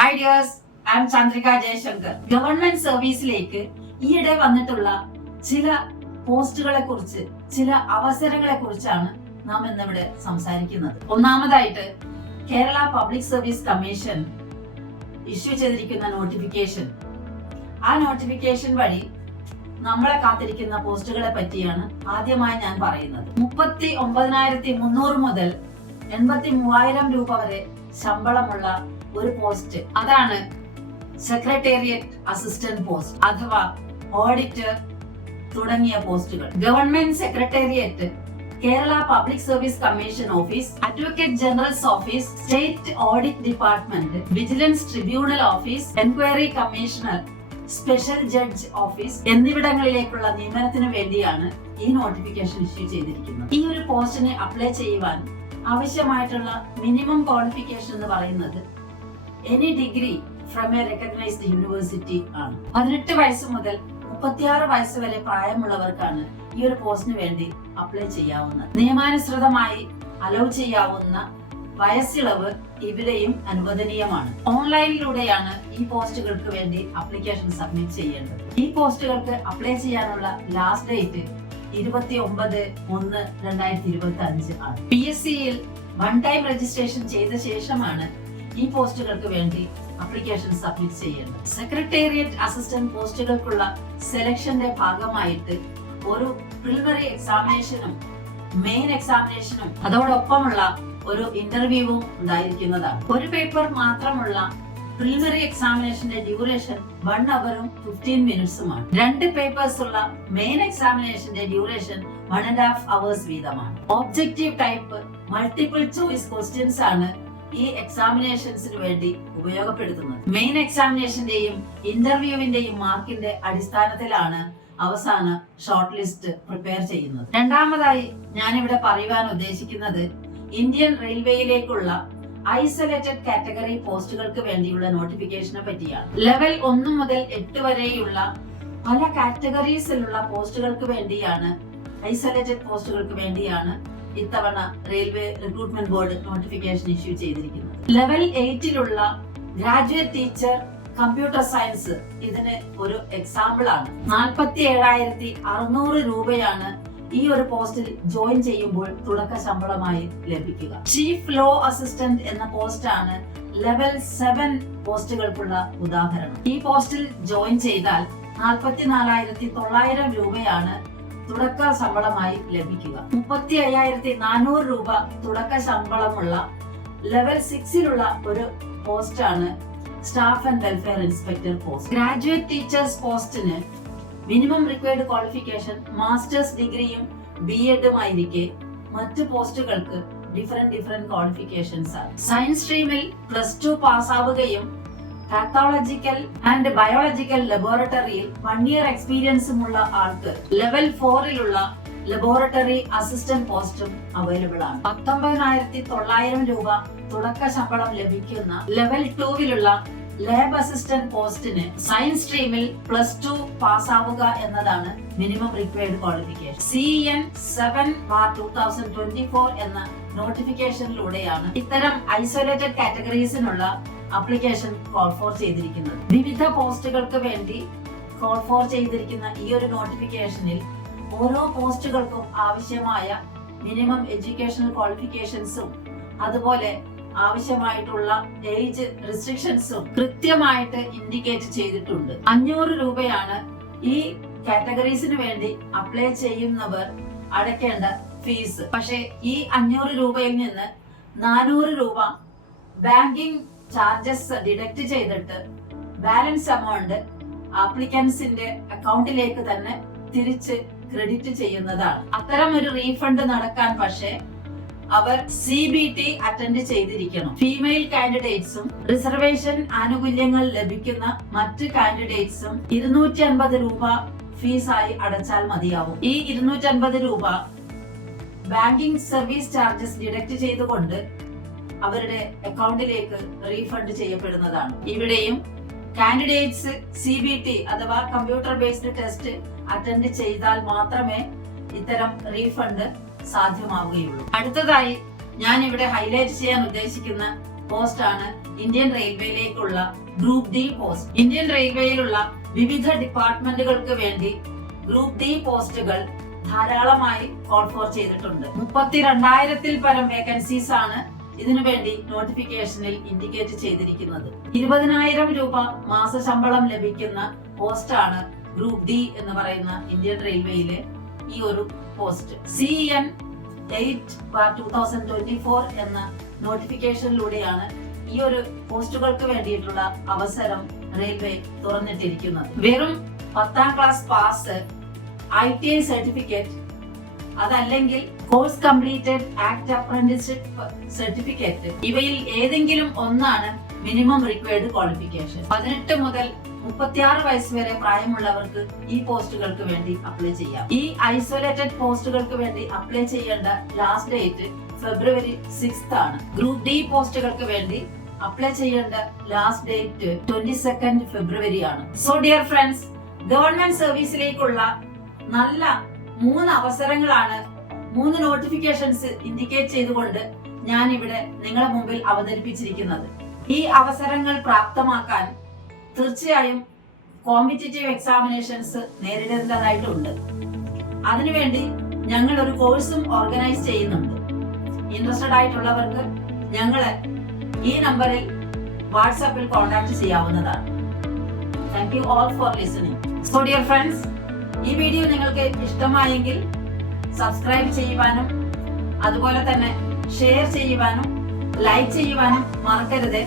Hi dears, I am Chandrika Jayashankar. Government സർവീസിലേക്ക് ഈയിടെ വന്നിട്ടുള്ള ചില പോസ്റ്റുകളെ കുറിച്ച്, ചില അവസരങ്ങളെ കുറിച്ചാണ് നാം ഇന്നിവിടെ സംസാരിക്കുന്നത്. ഒന്നാമതായിട്ട് Kerala public service commission issue ചെയ്തിരിക്കുന്ന നോട്ടിഫിക്കേഷൻ. ആ നോട്ടിഫിക്കേഷൻ വഴി നമ്മളെ കാത്തിരിക്കുന്ന പോസ്റ്റുകളെ പറ്റിയാണ് ആദ്യമായി ഞാൻ പറയുന്നത്. 39,300 മുതൽ 83,000 രൂപ വരെ ശമ്പളമുള്ള ഒരു പോസ്റ്റ്, അതാണ് സെക്രട്ടേറിയറ്റ് അസിസ്റ്റന്റ് പോസ്റ്റ് അഥവാ ഓഡിറ്റർ തുടങ്ങിയ പോസ്റ്റുകൾ. Government secretariat, Kerala public service commission office, advocate generals office, state audit department, vigilance tribunal office, enquiry commissioner, special judge office എന്നിവിടങ്ങളിലേക്കുള്ള നിയമനത്തിന് വേണ്ടിയാണ് ഈ നോട്ടിഫിക്കേഷൻ ഇഷ്യൂ ചെയ്തിരിക്കുന്നത്. ഈ ഒരു പോസ്റ്റിന് അപ്ലൈ ചെയ്യുവാൻ ആവശ്യമായിട്ടുള്ള മിനിമം ക്വാളിഫിക്കേഷൻ എന്ന് പറയുന്നത് any degree from A recognised university ആണ്. 18 വയസ്സ് മുതൽ 36 വയസ്സ് വരെ പ്രായമുള്ളവർക്കാണ് ഈ ഒരു പോസ്റ്റിന് വേണ്ടി അപ്ലൈ ചെയ്യാവുന്നത്. നിയമാനുസൃതമായി അലൗ ചെയ്യാവുന്ന വയസ്സിളവ് ഇവിടെയും അനുവദനീയമാണ്. ഓൺലൈനിലൂടെയാണ് ഈ പോസ്റ്റുകൾക്ക് വേണ്ടി അപ്ലിക്കേഷൻ സബ്മിറ്റ് ചെയ്യേണ്ടത്. ഈ പോസ്റ്റുകൾക്ക് അപ്ലൈ ചെയ്യാനുള്ള ലാസ്റ്റ് ഡേറ്റ് 29/1/2025 ആണ്. PSCയിൽ വൺ ടൈം രജിസ്ട്രേഷൻ ചെയ്ത ശേഷമാണ് ഈ പോസ്റ്റുകൾക്ക് വേണ്ടി അപ്ലിക്കേഷൻ സബ്മിറ്റ് ചെയ്യേണ്ടത്. സെക്രട്ടേറിയറ്റ് അസിസ്റ്റന്റ് പോസ്റ്റുകൾക്കുള്ള സെലക്ഷന്റെ ഭാഗമായിട്ട് ഒരു പ്രിലിമിനറി എക്സാമിനേഷനും മെയിൻ എക്സാമിനേഷനും അതോടൊപ്പമുള്ള ഒരു ഇന്റർവ്യൂവും ഉണ്ടായിരിക്കുന്നതാണ്. ഒരു പേപ്പർ മാത്രമുള്ള പ്രിലിമിനറി എക്സാമിനേഷന്റെ ഡ്യൂറേഷൻ 1 ഹവറും 15 മിനിറ്റ്സുമാണ്. 2 പേപ്പേഴ്സ് ഉള്ള മെയിൻ എക്സാമിനേഷന്റെ ഡ്യൂറേഷൻ 1.5 hours വീതമാണ്. Objective type multiple choice questions ആണ് ഈ എക്സാമിനേഷൻസിന് വേണ്ടി ഉപയോഗപ്പെടുത്തുന്നത്. മെയിൻ എക്സാമിനേഷന്റെയും ഇന്റർവ്യൂവിന്റെയും മാർക്കിന്റെ അടിസ്ഥാനത്തിലാണ് അവസാന ഷോർട്ട് ലിസ്റ്റ് പ്രിപ്പയർ ചെയ്യുന്നത്. രണ്ടാമതായി ഞാനിവിടെ പറയുവാൻ ഉദ്ദേശിക്കുന്നത് ഇന്ത്യൻ റെയിൽവേയിലേക്കുള്ള ഐസൊലേറ്റഡ് കാറ്റഗറി പോസ്റ്റുകൾക്ക് വേണ്ടിയുള്ള നോട്ടിഫിക്കേഷനെ പറ്റിയാണ്. ലെവൽ 1 മുതൽ 8 വരെയുള്ള പല കാറ്റഗറീസിലുള്ള പോസ്റ്റുകൾക്ക് വേണ്ടിയാണ്, ഐസൊലേറ്റഡ് പോസ്റ്റുകൾക്ക് വേണ്ടിയാണ് ഇത്തവണ railway recruitment board notification issue ചെയ്തിരിക്കുന്നത്. ലെവൽ 8ലുള്ള ഗ്രാജുവേറ്റ് ടീച്ചർ കമ്പ്യൂട്ടർ സയൻസ് ഇതിന് ഒരു എക്സാമ്പിൾ ആണ്. 47,600 രൂപയാണ് ഈ ഒരു പോസ്റ്റിൽ ജോയിൻ ചെയ്യുമ്പോൾ തുടക്ക ശമ്പളമായി ലഭിക്കുക. ചീഫ് ലോ അസിസ്റ്റന്റ് എന്ന പോസ്റ്റ് ആണ് ലെവൽ 7 പോസ്റ്റുകൾക്കുള്ള ഉദാഹരണം. ഈ പോസ്റ്റിൽ ജോയിൻ ചെയ്താൽ 44,900 രൂപയാണ് തുടക്ക ശമ്പളമായി ലഭിക്കുക. 35,400 രൂപ തുടക്ക ശമ്പളമുള്ള ലെവൽ 6ലുള്ള ഒരു പോസ്റ്റ് ആണ് staff and welfare inspector post. Graduate teachers പോസ്റ്റിന് മിനിമം റിക്വയർഡ് ക്വാളിഫിക്കേഷൻ മാസ്റ്റേഴ്സ് ഡിഗ്രിയും BEdും ആയിരിക്കെ മറ്റു പോസ്റ്റുകൾക്ക് ഡിഫറെന്റ് ക്വാളിഫിക്കേഷൻസ് ആണ്. സയൻസ് സ്ട്രീമിൽ +2 പാസ്സാവുകയും പാത്തോളജിക്കൽ ആൻഡ് ബയോളജിക്കൽ ലബോറട്ടറിയിൽ 1 year എക്സ്പീരിയൻസുമുള്ള ആൾക്ക് ലെവൽ 4ലുള്ള ലബോറട്ടറി അസിസ്റ്റന്റ് പോസ്റ്റും അവൈലബിൾ ആണ്. 19,900 രൂപ തുടക്ക ശമ്പളം ലഭിക്കുന്ന ലെവൽ 2ലുള്ള ലാബ് അസിസ്റ്റന്റ് പോസ്റ്റിന് സയൻസ് സ്ട്രീമിൽ +2 പാസ്സാവുക എന്നതാണ് മിനിമം റിക്വയർഡ് ക്വാളിഫിക്കേഷൻ. CN 7/2024 എന്ന നോട്ടിഫിക്കേഷനിലൂടെയാണ് ഇത്തരം ഐസൊലേറ്റഡ് കാറ്റഗറീസിനുള്ള അപ്ലിക്കേഷൻ കോൾ ഫോർ ചെയ്തിരിക്കുന്നത്. വിവിധ പോസ്റ്റുകൾക്ക് വേണ്ടി കോൾ ഫോർ ചെയ്തിരിക്കുന്ന ഈ ഒരു നോട്ടിഫിക്കേഷനിൽ ഓരോ പോസ്റ്റുകൾക്കും ആവശ്യമായ മിനിമം എഡ്യൂക്കേഷണൽ ക്വാളിഫിക്കേഷൻസും അതുപോലെ ആവശ്യമായിട്ടുള്ള ഏജ് റെസ്ട്രിക്ഷൻസും കൃത്യമായിട്ട് ഇൻഡിക്കേറ്റ് ചെയ്തിട്ടുണ്ട്. 500 രൂപയാണ് ഈ കാറ്റഗറീസിന് വേണ്ടി അപ്ലൈ ചെയ്യുന്നവർ അടയ്ക്കേണ്ട ഫീസ്. പക്ഷേ ഈ 500 രൂപയിൽ നിന്ന് 400 രൂപ ബാങ്കിങ് ചാർജസ് ഡിഡക്ട് ചെയ്തിട്ട് ബാലൻസ് എമൗണ്ട് ആപ്ലിക്കൻസിന്റെ അക്കൗണ്ടിലേക്ക് തന്നെ തിരിച്ച് ക്രെഡിറ്റ് ചെയ്യുന്നതാണ്. അത്തരം ഒരു റീഫണ്ട് നടക്കാൻ പക്ഷേ അവർ CBT അറ്റൻഡ് ചെയ്തിരിക്കണം. ഫീമെയിൽ കാൻഡിഡേറ്റ്സും റിസർവേഷൻ ആനുകൂല്യങ്ങൾ ലഭിക്കുന്ന മറ്റ് കാൻഡിഡേറ്റ്സും 250 രൂപ ഫീസായി അടച്ചാൽ മതിയാവും. ഈ 250 രൂപ ബാങ്കിങ് സർവീസ് ചാർജസ് ഡിഡക്ട് ചെയ്തുകൊണ്ട് അവരുടെ അക്കൗണ്ടിലേക്ക് റീഫണ്ട് ചെയ്യപ്പെടുന്നതാണ്. ഇവിടെയും കാൻഡിഡേറ്റ്സ് CBT അഥവാ കമ്പ്യൂട്ടർ ബേസ്ഡ് ടെസ്റ്റ് അറ്റൻഡ് ചെയ്താൽ മാത്രമേ ഇത്തരം റീഫണ്ട് സാധ്യമാവുകയുള്ളൂ. അടുത്തതായി ഞാൻ ഇവിടെ ഹൈലൈറ്റ് ചെയ്യാൻ ഉദ്ദേശിക്കുന്ന പോസ്റ്റ് ആണ് ഇന്ത്യൻ റെയിൽവേയിലേക്കുള്ള ഗ്രൂപ്പ് ഡി പോസ്റ്റ്. ഇന്ത്യൻ റെയിൽവേയിലുള്ള വിവിധ ഡിപ്പാർട്ട്മെന്റുകൾക്ക് വേണ്ടി ഗ്രൂപ്പ് ഡി പോസ്റ്റുകൾ ധാരാളമായി കോൾ ഫോർ ചെയ്തിട്ടുണ്ട്. 32,000-ൽ പരം വേക്കൻസീസ് ആണ് ഇതിനു വേണ്ടി നോട്ടിഫിക്കേഷനിൽ ഇൻഡിക്കേറ്റ് ചെയ്തിരിക്കുന്നത്. 20,000 രൂപ മാസ ശമ്പളം ലഭിക്കുന്ന പോസ്റ്റാണ് ഗ്രൂപ്പ് ഡി എന്ന് പറയുന്ന ഇന്ത്യൻ റെയിൽവേയിലെ ഈ ഒരു പോസ്റ്റ്. CN 8/2024 എന്ന നോട്ടിഫിക്കേഷനിലൂടെയാണ് ഈ ഒരു പോസ്റ്റുകൾക്ക് വേണ്ടിയിട്ടുള്ള അവസരം റെയിൽവേ തുറന്നിട്ടിരിക്കുന്നത്. വെറും 10ാം ക്ലാസ് പാസ്, ITI സർട്ടിഫിക്കറ്റ്, അതല്ലെങ്കിൽ course completed act apprenticeship certificate, ഇവയിൽ ഏതെങ്കിലും ഒന്നാണ് മിനിമം റിക്വയർഡ് ക്വാളിഫിക്കേഷൻ. 18 മുതൽ 36 വയസ്സ് വരെ പ്രായമുള്ളവർക്ക് ഈ പോസ്റ്റുകൾക്ക് വേണ്ടി അപ്ലൈ ചെയ്യാം. ഈ ഐസൊലേറ്റഡ് പോസ്റ്റുകൾക്ക് വേണ്ടി അപ്ലൈ ചെയ്യേണ്ട ലാസ്റ്റ് ഡേറ്റ് February 6 ആണ്. ഗ്രൂപ്പ് ഡി പോസ്റ്റുകൾക്ക് വേണ്ടി അപ്ലൈ ചെയ്യേണ്ട ലാസ്റ്റ് ഡേറ്റ് 22 February ആണ്. സോ ഡിയർ ഫ്രണ്ട്സ്, ഗവൺമെന്റ് സർവീസിലേക്കുള്ള നല്ല 3 അവസരങ്ങളാണ്, 3 നോട്ടിഫിക്കേഷൻസ് ഇൻഡിക്കേറ്റ് ചെയ്തുകൊണ്ട് ഞാൻ ഇവിടെ നിങ്ങളുടെ മുമ്പിൽ അവതരിപ്പിച്ചിരിക്കുന്നത്. ഈ അവസരങ്ങൾ പ്രാപ്തമാക്കാൻ തീർച്ചയായും കോമ്പറ്റീറ്റീവ് എക്സാമിനേഷൻസ് നേരിടേണ്ടതായിട്ടുണ്ട്. അതിനുവേണ്ടി ഞങ്ങൾ ഒരു കോഴ്സും ഓർഗനൈസ് ചെയ്യുന്നുണ്ട്. ഇൻട്രസ്റ്റഡ് ആയിട്ടുള്ളവർക്ക് ഞങ്ങളെ ഈ നമ്പറിൽ വാട്സാപ്പിൽ കോൺടാക്ട് ചെയ്യാവുന്നതാണ്. Thank you all for listening. So dear friends, ഈ വീഡിയോ നിങ്ങൾക്ക് ഇഷ്ടമായെങ്കിൽ സബ്സ്ക്രൈബ് ചെയ്യുവാനും അതുപോലെ തന്നെ ഷെയർ ചെയ്യുവാനും ലൈക്ക് ചെയ്യുവാനും മറക്കരുത്.